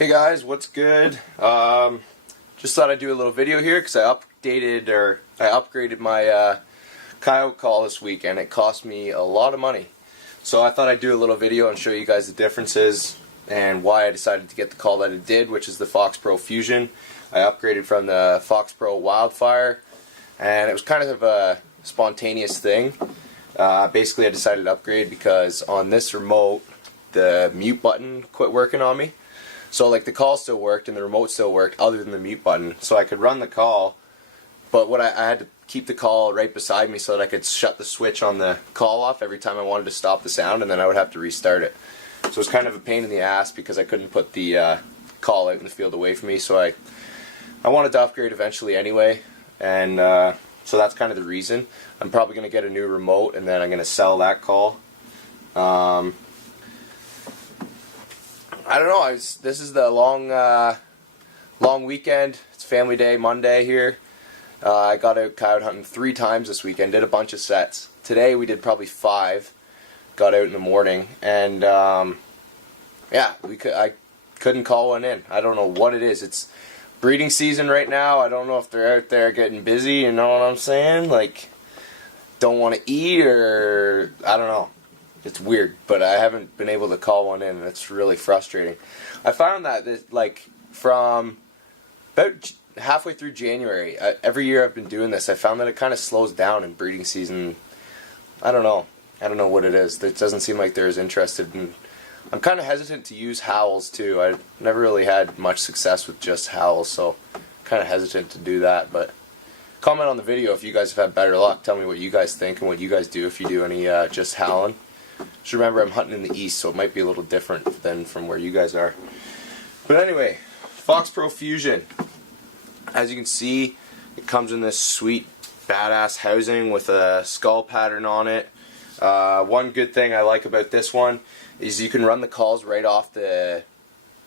Hey guys, what's good? Just thought I'd do a little video here because I upgraded my Coyote call this week and it cost me a lot of money. So I thought I'd do a little video and show you guys the differences and why I decided to get the call that it did, which is the FoxPro Fusion. I upgraded from the FoxPro WildFire, and it was kind of a spontaneous thing. Basically I decided to upgrade because on this remote the mute button quit working on me. So like the call still worked and the remote still worked other than the mute button. So I could run the call, but I had to keep the call right beside me so that I could shut the switch on the call off every time I wanted to stop the sound, and then I would have to restart it. So it was kind of a pain in the ass because I couldn't put the call out in the field away from me. So I wanted to upgrade eventually anyway, and so that's kind of the reason. I'm probably going to get a new remote and then I'm going to sell that call. I don't know. This is the long weekend. It's family day Monday here. I got out coyote hunting 3 times this weekend. Did a bunch of sets. Today we did probably 5. Got out in the morning, and yeah, I couldn't call one in. I don't know what it is. It's breeding season right now. I don't know if they're out there getting busy. You know what I'm saying? Like, don't want to eat, or I don't know. It's weird, but I haven't been able to call one in, and it's really frustrating. I found that like from about halfway through January, every year I've been doing this, I found that it kind of slows down in breeding season. I don't know what it is. It doesn't seem like they're as interested in. I'm kind of hesitant to use howls too. I've never really had much success with just howls, so kind of hesitant to do that. But comment on the video if you guys have had better luck. Tell me what you guys think and what you guys do if you do any just howling. Just remember, I'm hunting in the east, so it might be a little different than from where you guys are. But anyway, FoxPro Fusion. As you can see, it comes in this sweet, badass housing with a skull pattern on it. One good thing I like about this one is you can run the calls right off the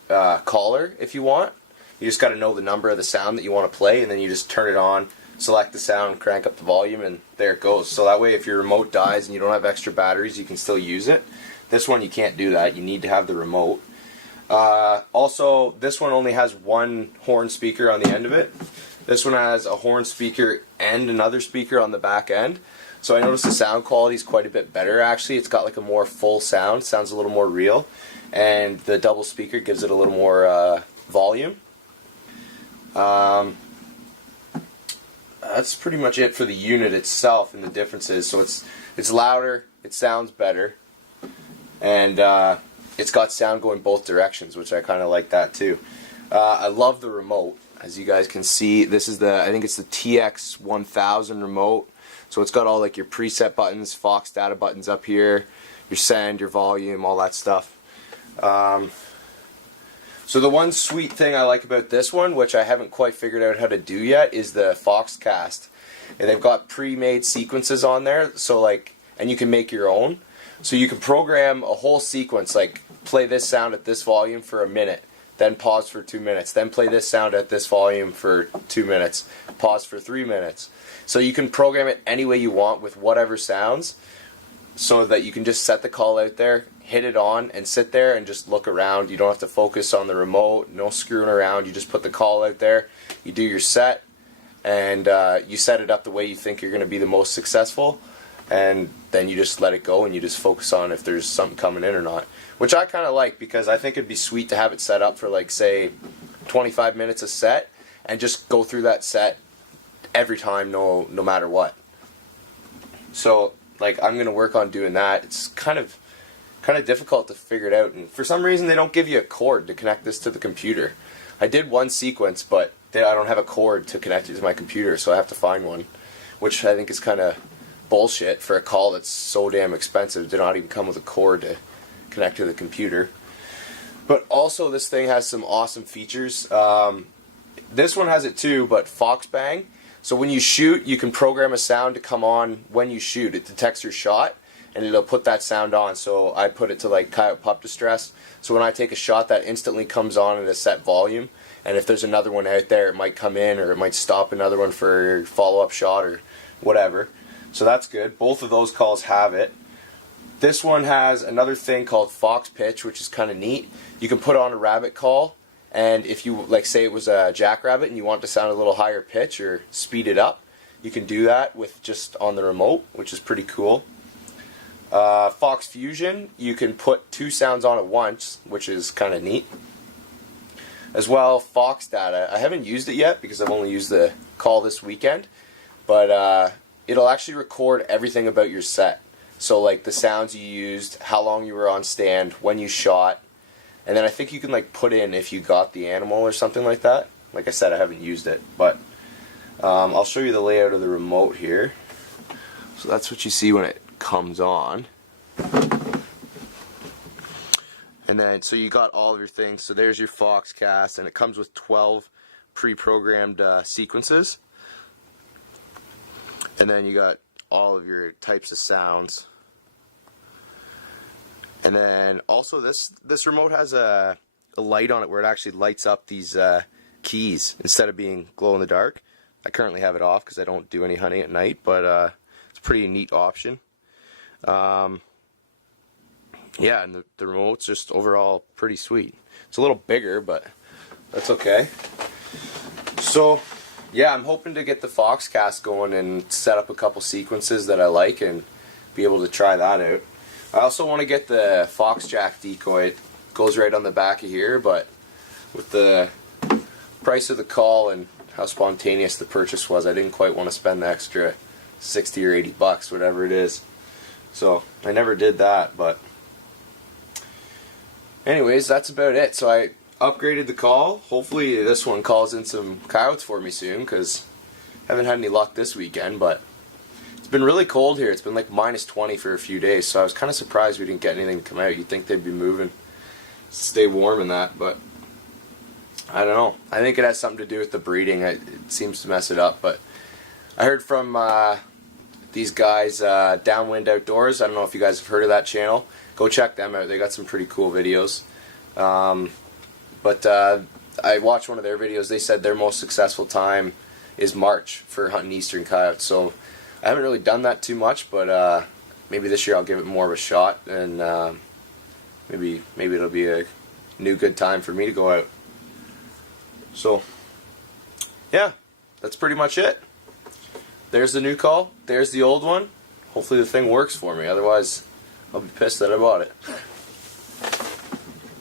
collar if you want. You just got to know the number of the sound that you want to play, and then you just turn it on, select the sound, crank up the volume, and there it goes. So that way if your remote dies and you don't have extra batteries, you can still use it. This one you can't do that. You need to have the remote. Also, this one only has one horn speaker on the end of it. This one has a horn speaker and another speaker on the back end. So I noticed the sound quality is quite a bit better actually. It's got like a more full sound, sounds a little more real, and the double speaker gives it a little more volume. That's pretty much it for the unit itself and the differences. So it's louder, it sounds better, and it's got sound going both directions, which I kind of like that too. I love the remote. As you guys can see, this is I think it's the TX1000 remote. So it's got all like your preset buttons, Fox data buttons up here, your send, your volume, all that stuff. So the one sweet thing I like about this one, which I haven't quite figured out how to do yet, is the Foxcast. And they've got pre-made sequences on there, so like, and you can make your own. So you can program a whole sequence, like play this sound at this volume for a minute, then pause for 2 minutes, then play this sound at this volume for 2 minutes, pause for 3 minutes. So you can program it any way you want with whatever sounds, so that you can just set the call out there, hit it on, and sit there and just look around. You don't have to focus on the remote, no screwing around. You just put the call out there, you do your set, and you set it up the way you think you're going to be the most successful, and then you just let it go and you just focus on if there's something coming in or not. Which I kind of like, because I think it'd be sweet to have it set up for like, say, 25 minutes a set, and just go through that set every time, no matter what. So like, I'm going to work on doing that. It's kind of difficult to figure it out, and for some reason they don't give you a cord to connect this to the computer. I did one sequence, but I don't have a cord to connect it to my computer, so I have to find one, which I think is kind of bullshit for a call that's so damn expensive to not even come with a cord to connect to the computer. But also this thing has some awesome features. This one has it too, but Foxbang. So when you shoot, you can program a sound to come on when you shoot. It detects your shot, and it'll put that sound on. So I put it to like Coyote Pup Distress. So when I take a shot, that instantly comes on at a set volume. And if there's another one out there, it might come in, or it might stop another one for a follow-up shot or whatever. So that's good. Both of those calls have it. This one has another thing called Fox Pitch, which is kind of neat. You can put on a rabbit call, And if you, like, say it was a jackrabbit and you want it to sound a little higher pitch or speed it up, you can do that with just on the remote, which is pretty cool. Fox Fusion, you can put 2 sounds on at once, which is kind of neat. As well, Fox Data. I haven't used it yet because I've only used the call this weekend, but it'll actually record everything about your set. So like the sounds you used, how long you were on stand, when you shot, and then I think you can like put in if you got the animal or something like that. Like I said, I haven't used it, but I'll show you the layout of the remote here. So that's what you see when it comes on. And then, so you got all of your things. So there's your Foxcast, and it comes with 12 pre-programmed sequences. And then you got all of your types of sounds. And then also this remote has a light on it where it actually lights up these keys instead of being glow in the dark. I currently have it off because I don't do any hunting at night, but it's a pretty neat option. Yeah, and the remote's just overall pretty sweet. It's a little bigger, but that's okay. So, yeah, I'm hoping to get the Foxcast going and set up a couple sequences that I like and be able to try that out. I also want to get the Foxjack decoy. It goes right on the back of here, but with the price of the call and how spontaneous the purchase was, I didn't quite want to spend the extra 60 or 80 bucks, whatever it is. So, I never did that, but anyways, that's about it. So I upgraded the call. Hopefully this one calls in some coyotes for me soon, because I haven't had any luck this weekend, but it's been really cold here. It's been like minus 20 for a few days, so I was kind of surprised we didn't get anything to come out. You'd think they'd be moving, stay warm in that, but I don't know. I think it has something to do with the breeding. It seems to mess it up, but I heard from these guys, Downwind Outdoors. I don't know if you guys have heard of that channel. Go check them out. They got some pretty cool videos. But I watched one of their videos. They said their most successful time is March for hunting eastern coyotes. So I haven't really done that too much, but maybe this year I'll give it more of a shot, and maybe it'll be a new good time for me to go out. So yeah, that's pretty much it. There's the new call. There's the old one. Hopefully the thing works for me. Otherwise, I'll be pissed that I bought it.